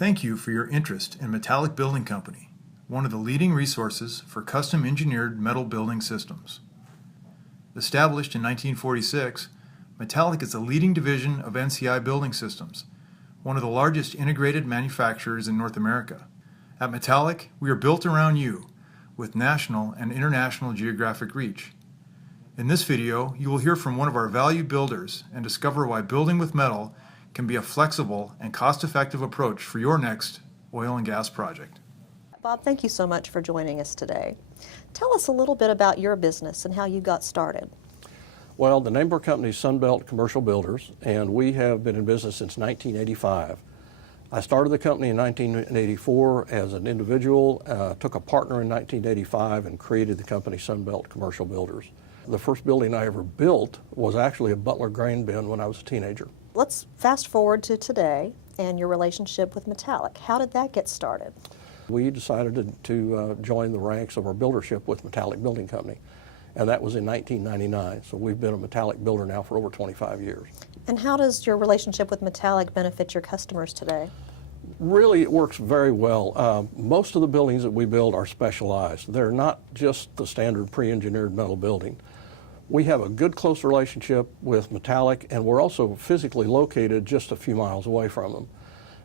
Thank you for your interest in Metallic Building Company, one of the leading resources for custom engineered metal building systems. Established in 1946, Metallic is the leading division of NCI Building Systems, one of the largest integrated manufacturers in North America. At Metallic, we are built around you, with national and international geographic reach. In this video, you will hear from one of our valued builders and discover why building with metal can be a flexible and cost-effective approach for your next oil and gas project. Bob, thank you so much for joining us today. Tell us a little bit about your business and how you got started. Well, the name of our company is Sunbelt Commercial Builders, and we have been in business since 1985. I started the company in 1984 as an individual, took a partner in 1985, and created the company Sunbelt Commercial Builders. The first building I ever built was actually a Butler grain bin when I was a teenager. Let's fast forward to today and your relationship with Metallic. How did that get started? We decided to join the ranks of our buildership with Metallic Building Company, and that was in 1999. So we've been a Metallic builder now for over 25 years. And how does your relationship with Metallic benefit your customers today? Really, it works very well. Most of the buildings that we build are specialized. They're not just the standard pre-engineered metal building. We have a good, close relationship with Metallic, and we're also physically located just a few miles away from them.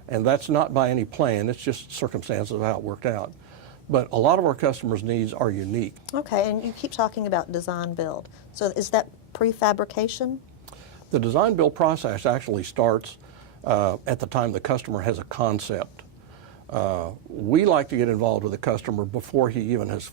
And that's not by any plan, it's just circumstances of how it worked out. But a lot of our customers' needs are unique. Okay, and you keep talking about design build. So is that prefabrication? The design build process actually starts at the time the customer has a concept. We like to get involved with the customer before he even has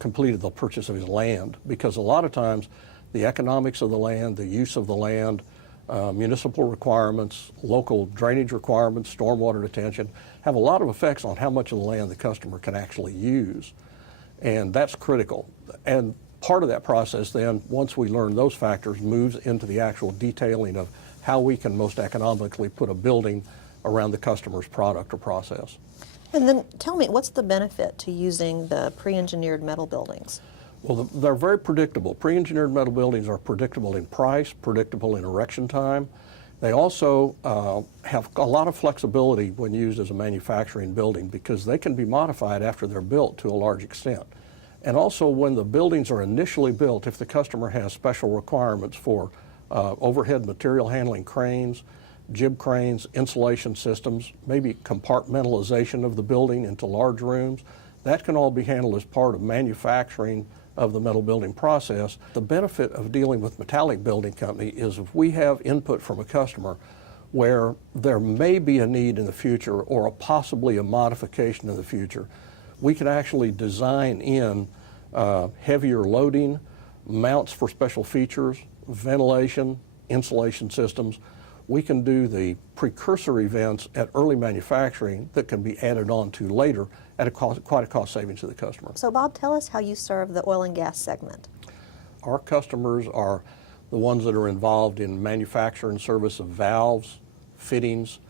completed the purchase of his land, because a lot of times the economics of the land, the use of the land, municipal requirements, local drainage requirements, stormwater detention, have a lot of effects on how much of the land the customer can actually use. And that's critical. And part of that process then, once we learn those factors, moves into the actual detailing of how we can most economically put a building around the customer's product or process. And then tell me, what's the benefit to using the pre-engineered metal buildings? Well, they're very predictable. Pre-engineered metal buildings are predictable in price, predictable in erection time. They also have a lot of flexibility when used as a manufacturing building, because they can be modified after they're built to a large extent. And also, when the buildings are initially built, if the customer has special requirements for overhead material handling cranes, jib cranes, insulation systems, maybe compartmentalization of the building into large rooms, that can all be handled as part of manufacturing of the metal building process. The benefit of dealing with Metallic Building Company is if we have input from a customer where there may be a need in the future or possibly a modification in the future, we can actually design in heavier loading, mounts for special features, ventilation, insulation systems. We can do the precursor events at early manufacturing that can be added on to later at quite a cost savings to the customer. So Bob, tell us how you serve the oil and gas segment. Our customers are the ones that are involved in manufacture and service of valves, fittings,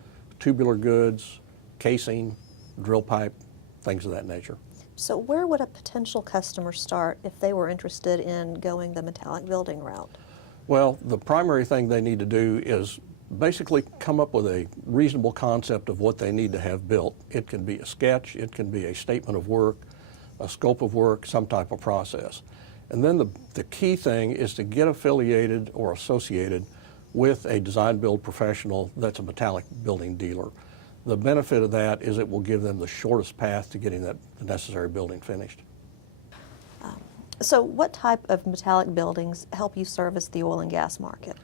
tubular goods, casing, drill pipe, things of that nature. So where would a potential customer start if they were interested in going the Metallic building route? Well, the primary thing they need to do is basically come up with a reasonable concept of what they need to have built. It can be a sketch, it can be a statement of work, a scope of work, some type of process. And then the key thing is to get affiliated or associated with a design build professional that's a Metallic building dealer. The benefit of that is it will give them the shortest path to getting the necessary building finished. So what type of Metallic buildings help you service the oil and gas market?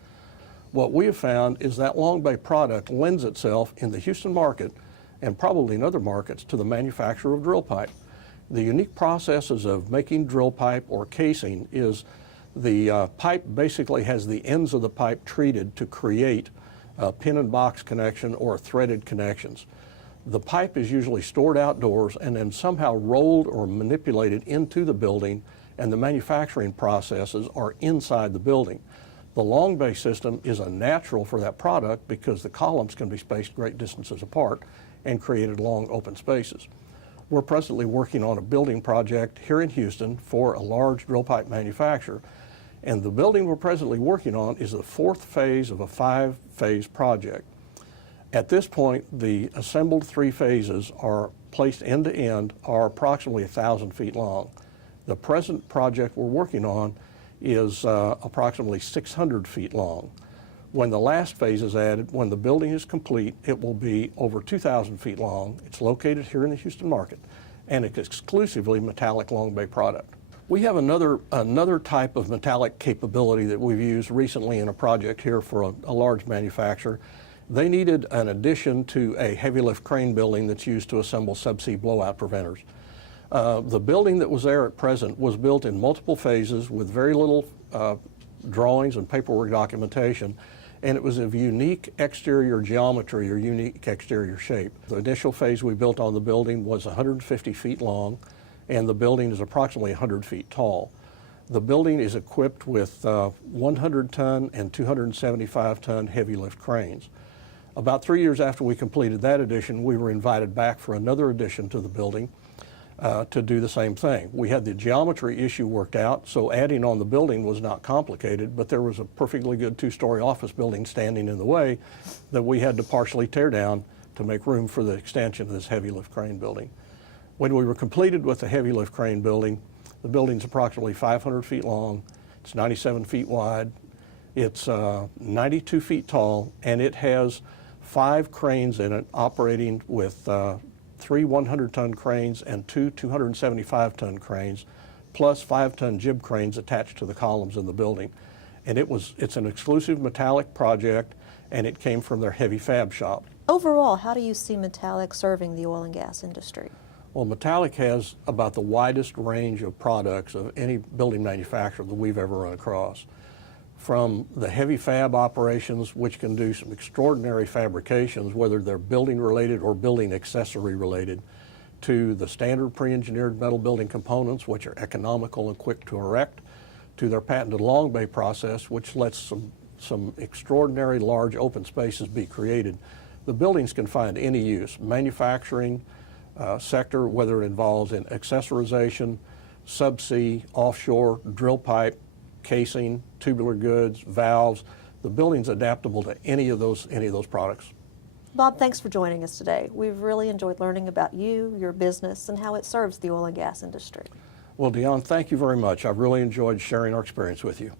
What we have found is that long bay product lends itself in the Houston market and probably in other markets to the manufacture of drill pipe. The unique processes of making drill pipe or casing is the pipe basically has the ends of the pipe treated to create a pin and box connection or threaded connections. The pipe is usually stored outdoors and then somehow rolled or manipulated into the building, and the manufacturing processes are inside the building. The long bay system is a natural for that product because the columns can be spaced great distances apart and created long open spaces. We're presently working on a building project here in Houston for a large drill pipe manufacturer, and the building we're presently working on is the fourth phase of a 5-phase project. At this point, the assembled three phases are placed end to end, are approximately 1,000 feet long. The present project we're working on is approximately 600 feet long. When the last phase is added, when the building is complete, it will be over 2,000 feet long. It's located here in the Houston market, and it's exclusively metallic long bay product. We have another type of metallic capability that we've used recently in a project here for a large manufacturer. They needed an addition to a heavy lift crane building that's used to assemble subsea blowout preventers. The building that was there at present was built in multiple phases with very little drawings and paperwork documentation, and it was of unique exterior geometry or unique exterior shape. The initial phase we built on the building was 150 feet long, and the building is approximately 100 feet tall. The building is equipped with 100-ton and 275-ton heavy lift cranes. About 3 years after we completed that addition, we were invited back for another addition to the building to do the same thing. We had the geometry issue worked out, so adding on the building was not complicated, but there was a perfectly good two-story office building standing in the way that we had to partially tear down to make room for the extension of this heavy lift crane building. When we were completed with the heavy lift crane building, the building's approximately 500 feet long, it's 97 feet wide, it's 92 feet tall, and it has 5 cranes in it operating with 3 100-ton cranes and 2 275-ton cranes, plus 5-ton jib cranes attached to the columns in the building. And it's an exclusive metallic project, and it came from their heavy fab shop. Overall, how do you see metallic serving the oil and gas industry? Well, metallic has about the widest range of products of any building manufacturer that we've ever run across. From the heavy fab operations, which can do some extraordinary fabrications, whether they're building related or building accessory related, to the standard pre-engineered metal building components, which are economical and quick to erect, to their patented long bay process, which lets some extraordinary large open spaces be created. The buildings can find any use. Manufacturing sector, whether it involves in accessorization, subsea, offshore, drill pipe, casing, tubular goods, valves. The building's adaptable to any of those products. Bob, thanks for joining us today. We've really enjoyed learning about you, your business, and how it serves the oil and gas industry. Well, Dion, thank you very much. I've really enjoyed sharing our experience with you.